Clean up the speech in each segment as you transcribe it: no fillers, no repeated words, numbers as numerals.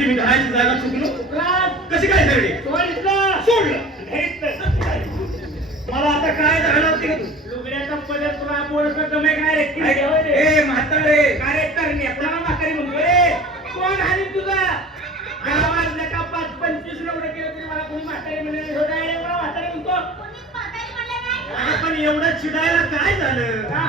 म्हणजे मी धरायची जागा चुकलो कशी काय धरली सोडलं मला आता काय धरणार होती का तू लुगड्याचा पदर तुला बोलत कमी काय रे ए म्हातारे कार्यक्रम आपल्याला म्हातारी म्हणतोय कोण आहे तुझा गावातल्या का 5-25 नवरे केलं तरी मला कोणी म्हातारी म्हणले मला म्हातारी म्हणतो पण एवढं चिडायला काय झालं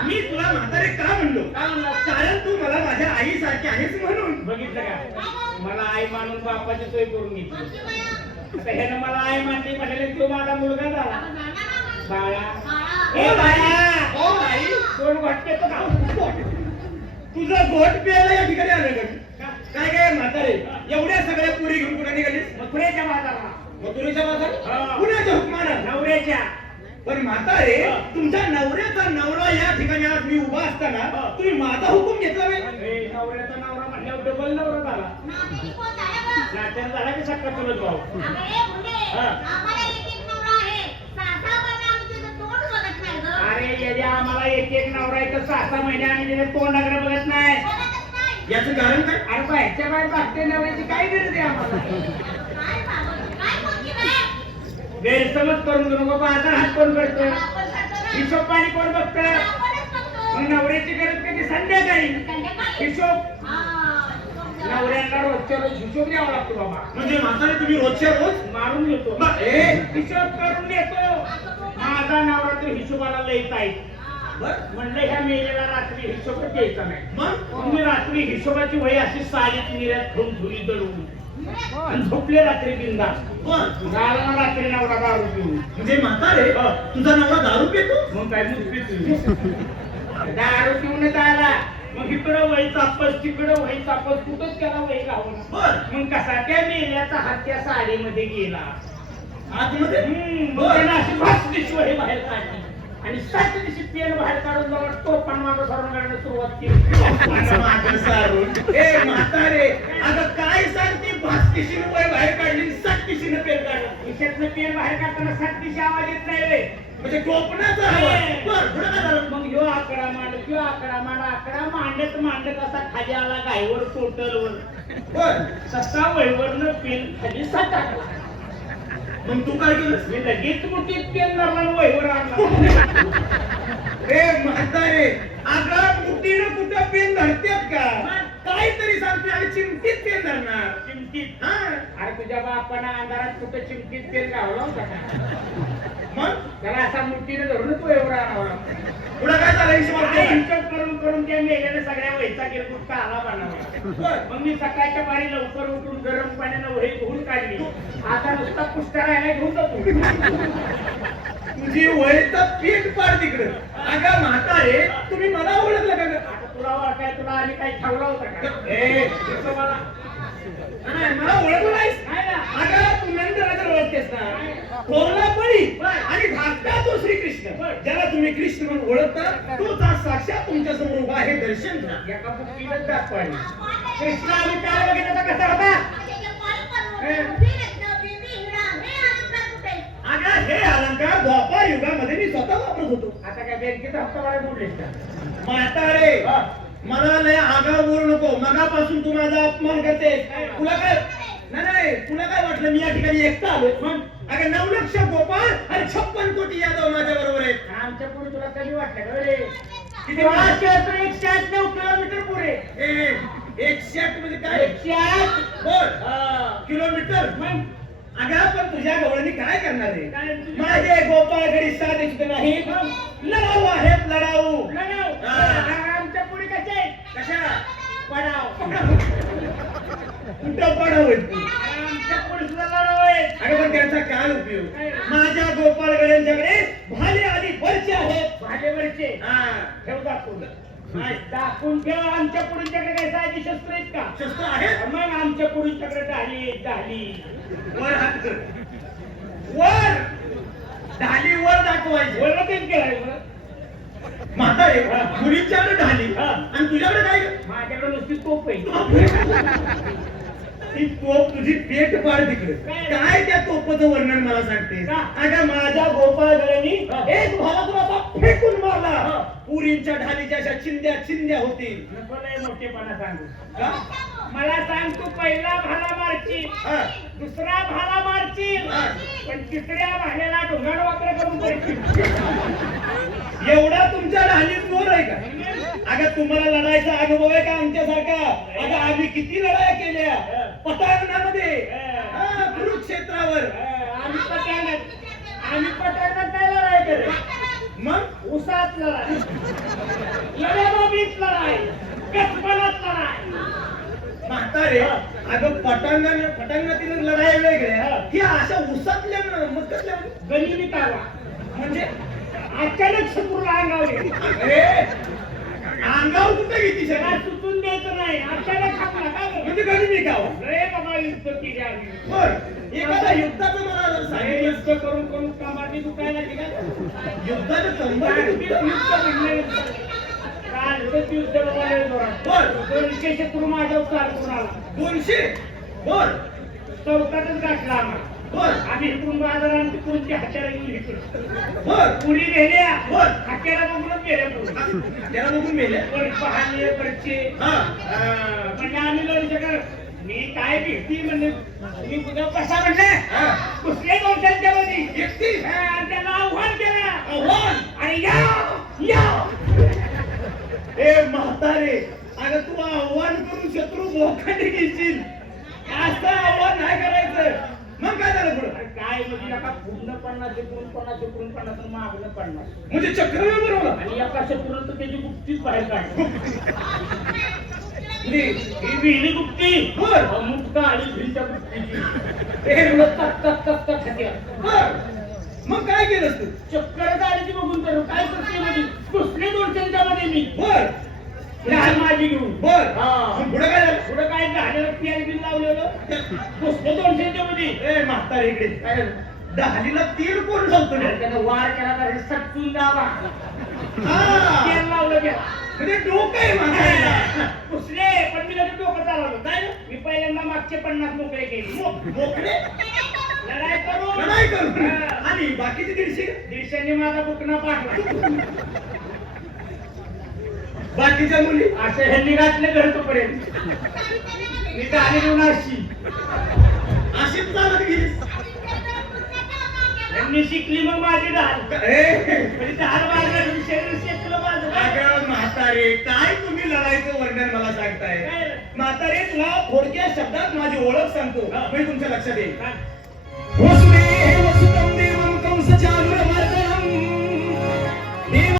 मी तुला म्हातारे का म्हणलो कारण तू मला माझ्या आई सारखी आहेस म्हणून बघितलं का मला आई मानून बापाची सोय करून घेतली आता ह्यानं मला आई मानली म्हणाले तो माझा मुलगा झाला बाळा ए बाळा ओ आई कोण वाटते तो तुझं गोट प्यायला या ठिकाणी आलं का काय काय म्हातारे एवढ्या सगळ्या पुरी घेऊन कुठे निघालीस मथुरेच्या बाजाराला मथुरेच्या बाजार कुणाच्या हुकमानं नवऱ्याच्या पण म्हातारे तुमच्या नवऱ्याचा नवरा या ठिकाणी आज मी उभा असताना तुम्ही माझा हुकूम घेतला नाही नवऱ्याचा नवरा म्हणल्यावर डबल नवरा झाला नात्याला झाला की सक्का चुलत भाऊ अरे यदि आम्हाला एक नवरा आहे तर 6-6 महिने आम्ही त्याच्या तोंडाकडे बघत नाही याचं कारण काय अरे बाहेरच्या बाहेर बागते नवऱ्याची काय गरज आहे आम्हाला गैरसमज करून घेऊ नको बाजार हात कोण करतो हिशोब पाणी कोण बघतं मग नवऱ्याची गरज कधी संध्याकाळी हिशोब नवऱ्यांना रोजच्या रोज हिशोब द्यावा लागतो बाबा म्हणजे म्हातारे तुम्ही रोजच्या रोज मारून घेतो हिशोब करून घेतो माझा नवरा तर हिशोबाला लईत आहे म्हणलं ह्या मेलेला रात्री हिशोबच द्यायचा नाही मग मी रात्री हिशोबाची वही अशी साडीत निर्यात ठेवून धुरी दळून आणि झोपले रात्री बिंदास झाला ना रात्री नवरा दारू पिऊन म्हणजे म्हातारे तुझा नवरा दारू पितो मग काय दूध पितो दारू पिऊन आला मग इकडं वही चापस तिकडं वही चापस कुठंच त्याला वही गावना मग कसा त्या मेल्याचा हात त्या साडीमध्ये गेला आतमध्ये अशी 5 दिवशी वही बाहेर काढली आणि 7 दिवशी पेन बाहेर काढून जवळ टोपण मागं सारून काढण्यास सुरुवात केली मागं सारून ए म्हातारे अगं काय सांगते 5 दिवशी वही बाहेर काढली 7 दिवशी पेन काढलं खिशातनं पेन बाहेर काढताना 7 दिवशी आवाज येत नाही रे म्हणजे टोपणाचा आवाज पुढे काय झालं मग ह्यो आकडा मांड किंवा आकडा मांडत असा खाली आला गायवर टोटलवर तसा वहीवरनं पेन खाली टाकला मग तू काय केलंस मी लगेच मुठीत पेन धरला वहीवर आणला रे म्हातारे अगं मुठीनं कुठं पेन धरतात का काहीतरी सांगते आणि चिमटीत पेन धरणार चिमटीत अरे तुझ्या बापानं अंधारात कुठं चिमटीत पेन गावला होता का मग त्याला असा मुठीनं धरूनच वहीवर आणावला पुढे काय झालं हिशोब करून त्या मेल्याने सगळ्या वहीचा गिरगुटका आला बनवला मग मी सकाळच्या पारी लवकर उठून गरम पाण्यानं वही धुवून काढली आता नुसता पुष्टा राहायला घेऊन जातो तुझी वहीचा पीठ पाड तिकडं अगं म्हातारे तुम्ही मला ओळखलं का आता तुला ओळखाय तुला आणि काही ठेवला होता का मला ओळखलं नाहीस अगं तू नंतर ओळखतेस ना थोरला बळी आणि धाकटा तो श्रीकृष्ण ज्याला तुम्ही कृष्ण म्हणून ओळखता तोच आज साक्षात तुमच्या समोर उभा आहे दर्शन घ्या एका पुस्तकात दात पाडली कृष्ण आम्ही काय बघितलं तर कसा होता अगं हे अलंकार द्वापार युगामध्ये मी स्वतः वापरत होतो आता काय बँकेचा हप्ता मला मोडलेस का म्हातारे मला लय आगाव बोलू नको मगापासून तू माझा अपमान करते तुला काय नाही तुला काय वाटलं मी या ठिकाणी एकटा आलो मग अगं 9 लक्ष गोपाळ आणि 56 कोटी यादव माझ्या बरोबर आहेत आमच्या पुढे तुला कधी वाटलं का रे किती 109 किलोमीटर पुढे 108 म्हणजे काय 108 बोल किलोमीटर मग अगं पण तुझ्या गवळणी काय करणार आहे माझे गोपाळगडी साधे सुद्धा नाही लढाऊ आहेत लढाऊ आमच्या पुढे कसे कशा पडाव कुठं पडाव आमच्या पुढे सुद्धा लढाऊ आहेत अगं पण त्याचा काय उपयोग माझ्या गोपाळगड्यांच्याकडे भाले आणि वरचे आहेत भालेवरचे ठेव दाखवून ठेव आमच्या पुढींच्याकडे काय साधी शस्त्र आहेत का शस्त्र आहेत मग आमच्या पुढींच्याकडे ढाली वर हात कर वर ढाली वर दाखवायची वर केलं म्हातारे मुलींच्याकडे ढाली आणि तुझ्याकडे काय माझ्याकडे नुसती तोप आहे ती तोप तुझी पेट पाड तिकडे. काय त्या तोपाचं वर्णन मला सांगते? अगं माझ्या गोपाळगडांनी एक भाला तुला असा फेकून मारला. पुरींच्या ढालीच्या अशा चिंध्या चिंध्या होती. नको लय मोठेपणा सांगू. का? मला सांग, तू पहिला भाला मारची, दुसरा भाला मारशील, पण तिसऱ्या भाल्याला ढोंगाड वाकडं करून पडशील. एवढा तुमच्या ढालीत जोर आहे का? अगं तुम्हाला लढायचा अनुभव आहे का आमच्यासारखा? अगं आम्ही किती लढाया केल्या पटांगणामध्ये, कुरुक्षेत्रावर. आम्ही पटांगणात काय लढाई केली? मग उसात लढाई, लढ्याबाबीत लढाई, कसबनात लढाई. म्हातारे, अगं पटांगणातील लढाई वेगळ्या, ही अशा उसातल्या मग कसल्या गनिमी कावा म्हणजे अचानक शत्रूला अंगावले. अरे अंगावर कुठे घेती त्याला सगळं? सुचून द्यायचं नाही, अचानक हाकला का गं? म्हणजे कधी मी गाव. रे बाबा, युद्ध केली आम्ही. बर एखादा युद्धाचं मला जर हे सांगितलं. युद्ध करून करून कामाची दुखायला लागली का? युद्धाचं युद्ध म्हणलं काल होतं युद्ध बाबा लय जोरात. बर 200 शत्रू माझ्यावर चालून आला. 200. बर चौकातच गाठला आम्हाला. बर आम्ही इकडून बाजारात कोणती हत्यारा घेऊन इकडं बर पुरी नेल्या. बर हत्यारा बघूनच गेल्या पुरी. त्याला बघून मेले. वर पहाणे वरचे. हा म्हणजे आम्ही लढू शकत. मी काय भीती म्हणजे मी तुझा कसा म्हणले हा. कुठले दोषांच्या मध्ये एकटी आणि त्याला आव्हान केलं. आव्हान. आणि या ए म्हातारे, अगं तू आव्हान करून शत्रू बोखाने घेशील. असं आव्हान नाही करायचं. मग काय झालं पुढं? काय म्हणजे नका पूर्ण 50 एकूण 50 एकूण 50 मागणं 50 म्हणजे चक्रव्यूह बनवला. आणि एका शत्रूला तर त्याची गुप्तीच बाहेर काढली. म्हणजे ही विहिरी गुप्ती बर मुक्त आणि भिलच्या गुप्तीची. हे तक तक तक तक हत्या. बर मग काय केलंस तू? चक्कर गाडीची बघून करू काय करते मध्ये कुठले 200 मध्ये मी बर लहान माझी घेऊन. बर हा. मग पुढे काय झालं? पुढं काय झालेलं पियारी बिल लावलेलं कुठले 200 मध्ये. ए म्हातारे इकडे काय झालं? दहालीला तीर कोण लावतो रे? त्यानं वार केला तर सटकून जावा. हा. तेल लावलं गेला. म्हणजे डोकं आहे म्हाताऱ्याला. कुसले पण मी लगेच डोकं चालवलं. काय मी पहिल्यांदा मागचे 50 मोकळे केले. मोकळे लढाई करू लढाई करू आणि बाकीचे 150 दिवसांनी माझा बुकना पाठला. बाकीच्या मुली असं ह्यांनी घातलं घर तोपर्यंत मी गाडी घेऊन अशी अशीच चालत गेली. ह्यांनी शिकली मग माझी ढाल. म्हणजे ढाल मारलं शरीर शेकलं माझं. अगं म्हातारे, काय तुम्ही लढाईचं वर्णन मला सांगताय? म्हातारे, तुला थोडक्या शब्दात माझी ओळख सांगतो, म्हणजे तुमच्या लक्षात येईल.